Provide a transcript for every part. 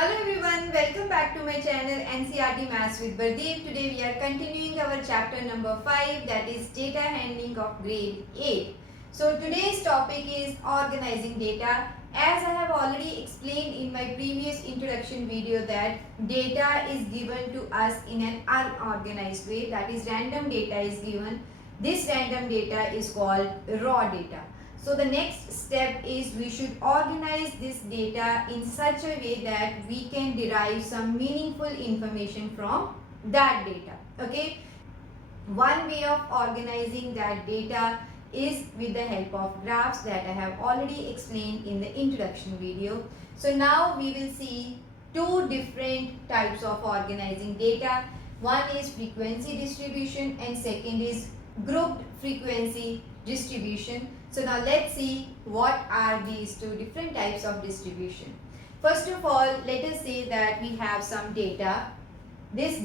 Hello everyone, welcome back to my channel NCERT Maths with Bardeep. Today we are continuing our chapter number 5, that is data handling of grade 8. So today's topic is organizing data. As I have already explained in my previous introduction video that data is given to us in an unorganized way, that is random data is given. This random data is called raw data. So the next step is we should organize this data in such a way that we can derive some meaningful information from that data. Okay. One way of organizing that data is with the help of graphs that I have already explained in the introduction video. So now we will see two different types of organizing data. One is frequency distribution and second is grouped frequency distribution. So now let's see what are these two different types of distribution. First of all, let us say that we have some data. This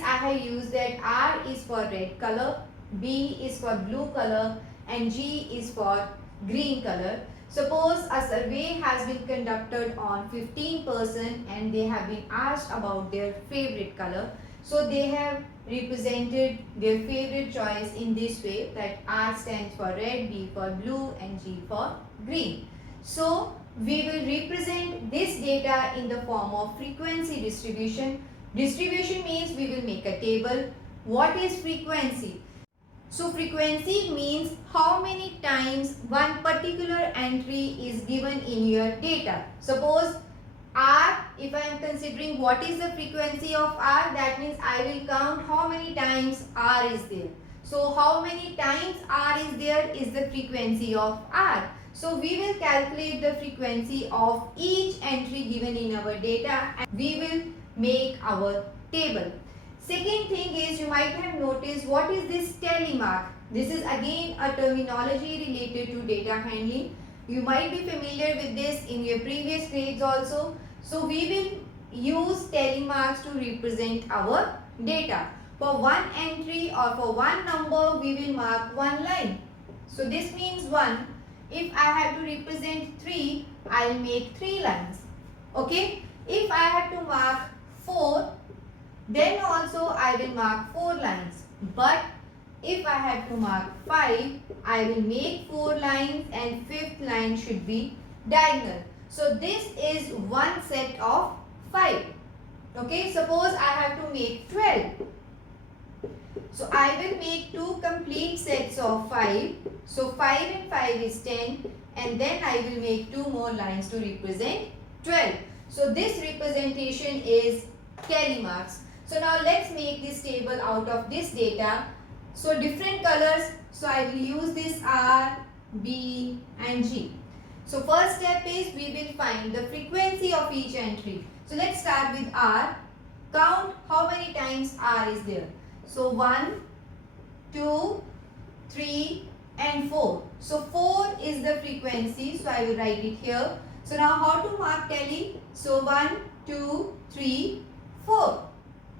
I have used that R is for red color, B is for blue color and G is for green color. Suppose a survey has been conducted on 15 persons and they have been asked about their favorite color. So they have represented their favorite choice in this way, that R stands for red, B for blue and G for green. So we will represent this data in the form of frequency distribution. Distribution means we will make a table. What is frequency? So frequency means how many times one particular entry is given in your data. Suppose R, if I am considering what is the frequency of R, that means I will count how many times R is there. So how many times R is there is the frequency of R. So we will calculate the frequency of each entry given in our data and we will make our table. Second thing is, you might have noticed, what is this tally mark? This is again a terminology related to data handling. You might be familiar with this in your previous grades also. So we will use tally marks to represent our data. For one entry or for one number, we will mark one line. So this means 1. If I have to represent 3, I will make 3 lines. Okay. If I have to mark 4, then also I will mark 4 lines. But if I have to mark 5, I will make 4 lines and 5th line should be diagonal. So this is one set of 5. Okay, suppose I have to make 12. So I will make 2 complete sets of 5. So 5 and 5 is 10 and then I will make 2 more lines to represent 12. So this representation is tally marks. So now let's make this table out of this data. So different colors. So I will use this R, B and G. So first step is we will find the frequency of each entry. So let's start with R. Count how many times R is there. So 1, 2, 3 and 4. So 4 is the frequency. So I will write it here. So now how to mark tally? So 1, 2, 3, 4.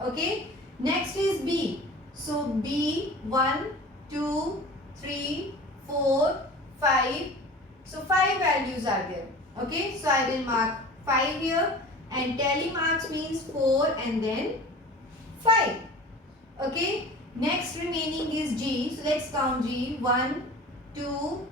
Okay. Next is B. So B 1, 2, 3, 4, 5. So 5 values are there. Okay. So I will mark 5 here and tally marks means 4 and then 5. Okay. Next remaining is G. So let's count G. 1, 2,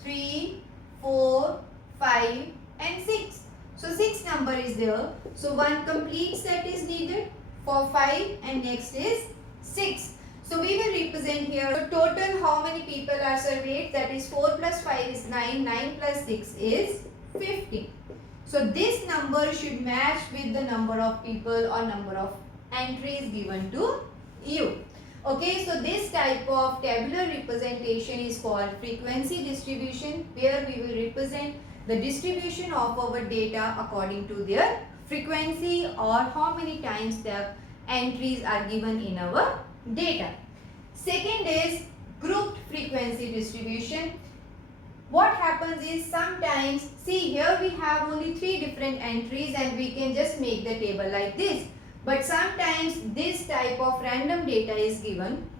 3, 4, 5 and 6. So 6 number is there. So one complete set is needed for 5 and next is 6. So we will represent here so total how many people are surveyed, that is 4 plus 5 is 9, 9 plus 6 is 50. So this number should match with the number of people or number of entries given to you. Okay, so this type of tabular representation is called frequency distribution, where we will represent the distribution of our data according to their frequency or how many times the entries are given in our data. Second is grouped frequency distribution. What happens is sometimes, see here we have only 3 different entries and we can just make the table like this. But sometimes this type of random data is given.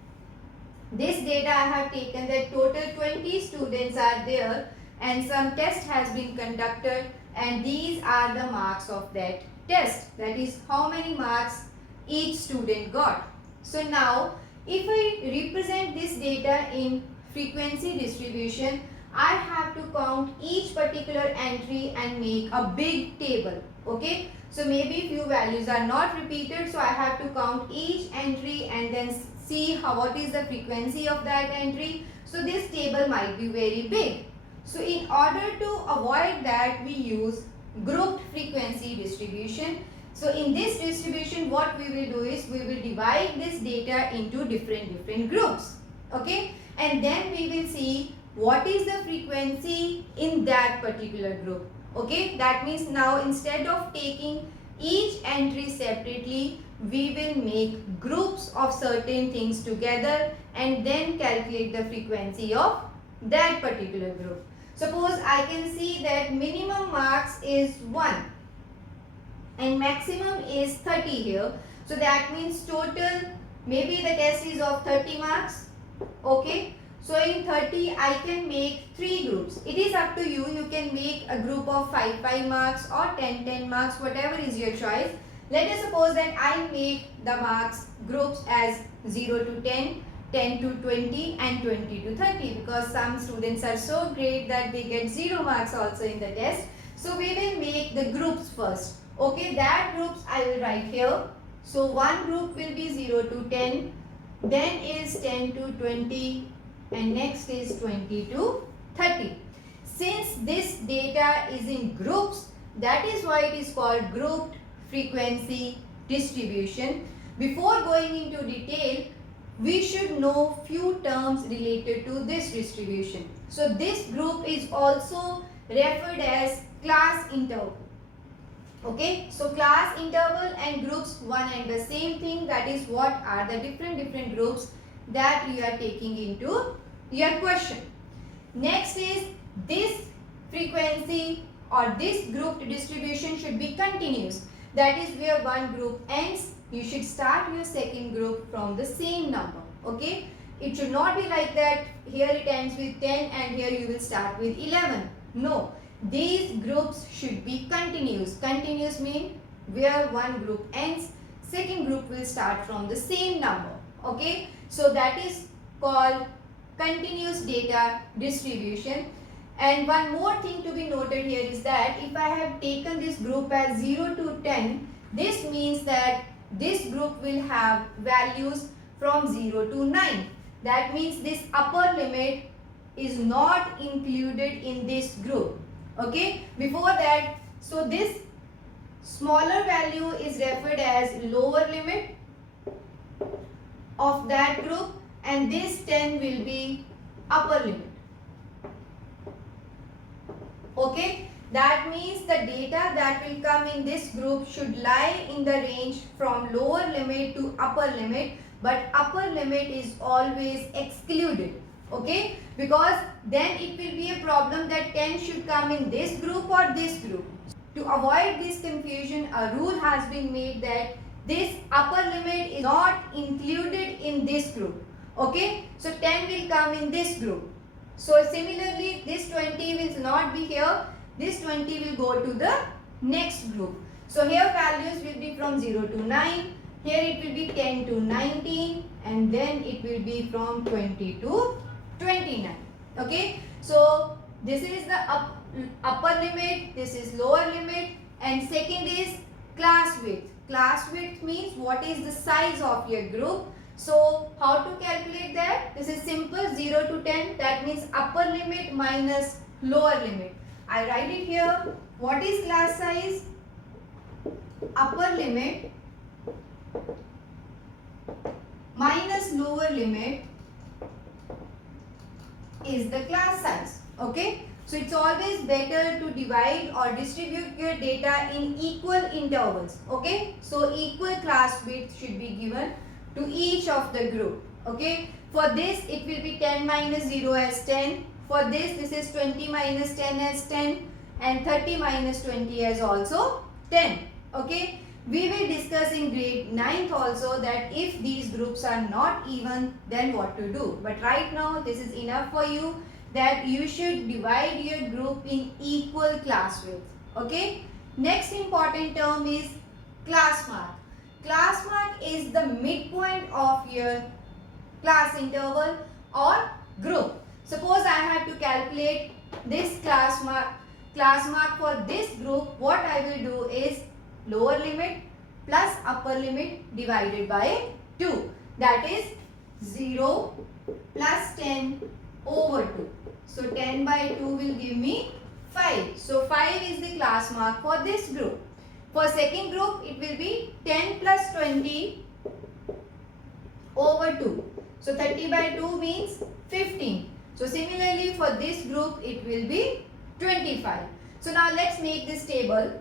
This data I have taken that total 20 students are there and some test has been conducted and these are the marks of that test. That is how many marks each student got. So now if I represent this data in frequency distribution, I have to count each particular entry and make a big table. Okay, so maybe few values are not repeated, so I have to count each entry and then see what is the frequency of that entry. So this table might be very big. So in order to avoid that, we use grouped frequency distribution. So in this distribution, what we will do is we will divide this data into different groups. Okay, and then we will see what is the frequency in that particular group. Okay, that means now instead of taking each entry separately, we will make groups of certain things together and then calculate the frequency of that particular group. Suppose I can see that minimum marks is 1 and maximum is 30 here. So that means total, maybe the test is of 30 marks. Okay. So in 30, I can make 3 groups. It is up to you. You can make a group of 5 marks or 10 marks, whatever is your choice. Let us suppose that I make the marks groups as 0 to 10, 10 to 20 and 20 to 30, because some students are so great that they get 0 marks also in the test. So we will make the groups first. Okay, that groups I will write here. So one group will be 0 to 10, then is 10 to 20, and next is 20 to 30. Since this data is in groups, that is why it is called grouped frequency distribution. Before going into detail, we should know few terms related to this distribution. So this group is also referred as class interval. Okay, so class interval and groups one and the same thing. That is what are the different groups that you are taking into your question. Next is this frequency or this grouped distribution should be continuous. That is where one group ends, you should start your second group from the same number. Okay, it should not be like that here it ends with 10 and here you will start with 11. No, these groups should be continuous. Continuous means where one group ends, second group will start from the same number. Okay, so that is called continuous data distribution. And one more thing to be noted here is that if I have taken this group as 0 to 10, this means that this group will have values from 0 to 9. That means this upper limit is not included in this group. Okay, before that, so this smaller value is referred as lower limit of that group, and this 10 will be upper limit. Okay, that means the data that will come in this group should lie in the range from lower limit to upper limit, but upper limit is always excluded. Okay, because then it will be a problem that 10 should come in this group or this group. To avoid this confusion, a rule has been made that this upper limit is not included in this group. Okay, so 10 will come in this group. So similarly, this 20 will not be here. This 20 will go to the next group. So here values will be from 0 to 9. Here it will be 10 to 19, and then it will be from 20 to 29. Okay, so this is the upper limit, this is lower limit, and second is class width. Class width means what is the size of your group. So how to calculate that? This is simple, 0 to 10, that means upper limit minus lower limit. I write it here. What is class size? Upper limit minus lower limit is the class size. Okay, so it's always better to divide or distribute your data in equal intervals. Okay, so equal class width should be given to each of the group. Okay, for this it will be 10 minus 0 as 10. For this is 20 minus 10 as 10, and 30 minus 20 as also 10. Okay, we will discuss in grade 9th also that if these groups are not even, then what to do. But right now this is enough for you that you should divide your group in equal class width. Okay. Next important term is class mark. Class mark is the midpoint of your class interval or group. Suppose I have to calculate this class mark for this group. What I will do is lower limit plus upper limit divided by 2. That is 0 plus 10 over 2. So 10 by 2 will give me 5. So 5 is the class mark for this group. For second group, it will be 10 plus 20 over 2. So 30 by 2 means 15. So similarly for this group, it will be 25. So now let's make this table.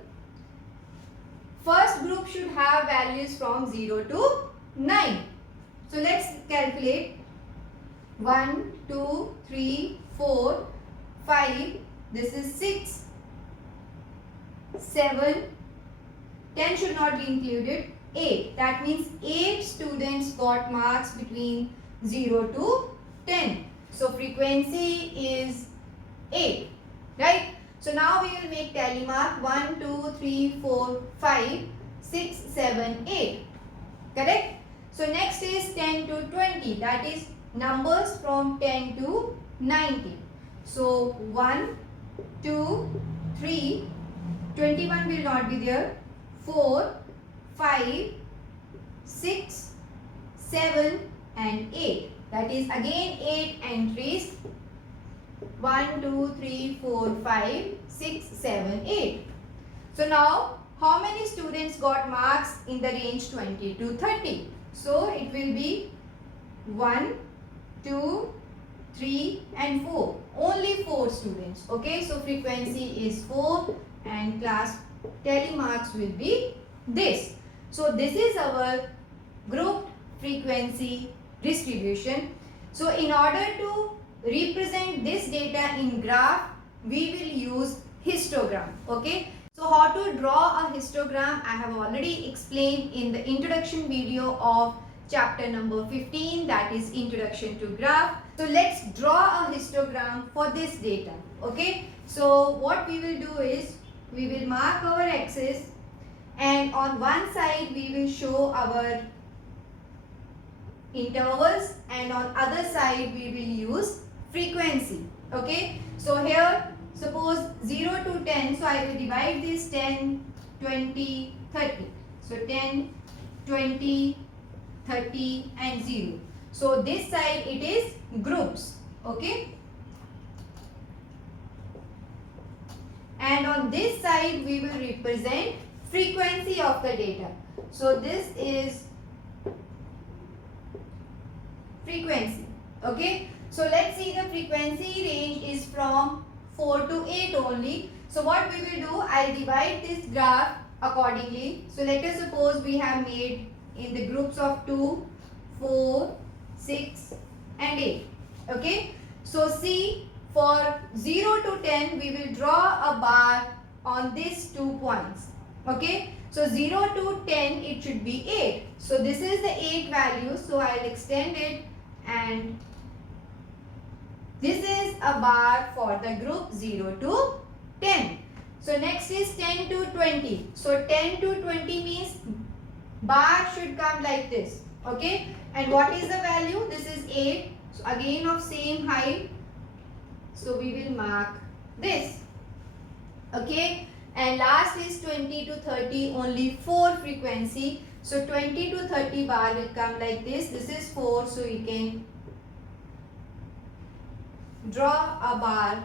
First group should have values from 0 to 9. So let's calculate 1, 2, 3, 4, 5. This is 6, 7, 10 should not be included, 8. That means 8 students got marks between 0 to 10. So frequency is 8, right? So now we will make tally mark 1, 2, 3, 4, 5, 6, 7, 8. Correct? So next is 10 to 20. That is numbers from 10 to 90. So 1, 2, 3, 21 will not be there. 4, 5, 6, 7 and 8. That is again 8 entries. 1, 2, 3, 4, 5, 6, 7, 8. So now how many students got marks in the range 20 to 30? So it will be 1, 2, 3 and 4. Only 4 students. Okay, so frequency is 4 and class tally marks will be this. So this is our group frequency distribution. So in order to represent this data in graph, we will use histogram. Okay. So how to draw a histogram, I have already explained in the introduction video of chapter number 15, that is introduction to graph. So let's draw a histogram for this data. Okay. So what we will do is we will mark our axis and on one side we will show our intervals and on other side we will use frequency. Okay. So here suppose 0 to 10. So I will divide this 10, 20, 30. So 10, 20, 30 and 0. So this side it is groups. Okay. And on this side we will represent frequency of the data. So this is frequency. Okay. So let's see, the frequency range is from 4 to 8 only. So what we will do, I'll divide this graph accordingly. So let us suppose we have made in the groups of 2, 4, 6 and 8. Okay. So see, for 0 to 10 we will draw a bar on these 2 points. Okay. So 0 to 10 it should be 8. So this is the 8 value. So I'll extend it and this is a bar for the group 0 to 10. So next is 10 to 20. So 10 to 20 means bar should come like this. Okay. And what is the value? This is 8. So again of same height. So we will mark this. Okay. And last is 20 to 30, only 4 frequency. So 20 to 30 bar will come like this. This is 4. So we can draw a bar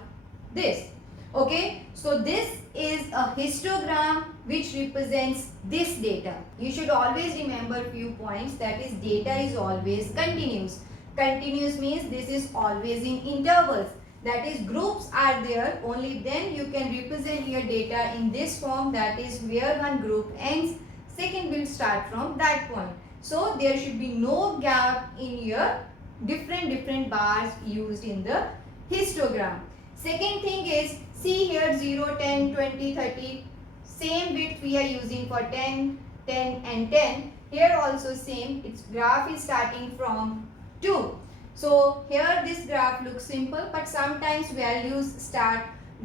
this. Okay. So this is a histogram which represents this data. You should always remember few points, that is data is always continuous. Continuous means this is always in intervals. That is groups are there, only then you can represent your data in this form, that is where one group ends, second will start from that point. So there should be no gap in your different bars used in the histogram. Second thing is, see here 0, 10, 20, 30, same width we are using for 10, 10 and 10. Here also same, its graph is starting from 2. So here this graph looks simple, but sometimes values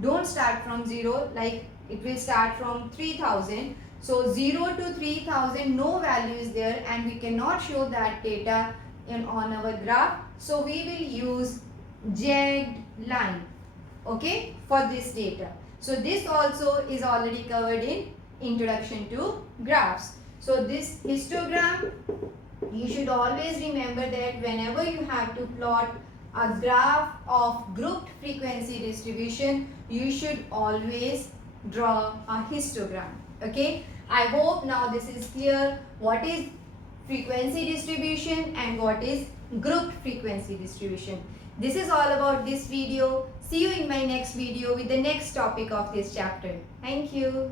don't start from 0, like it will start from 3000. So 0 to 3000, no value is there, and we cannot show that data on our graph. So we will use jagged line, okay, for this data. So this also is already covered in introduction to graphs. So this histogram, you should always remember that whenever you have to plot a graph of grouped frequency distribution, you should always draw a histogram. Okay, I hope now this is clear what is frequency distribution and what is grouped frequency distribution. This is all about this video. See you in my next video with the next topic of this chapter. Thank you.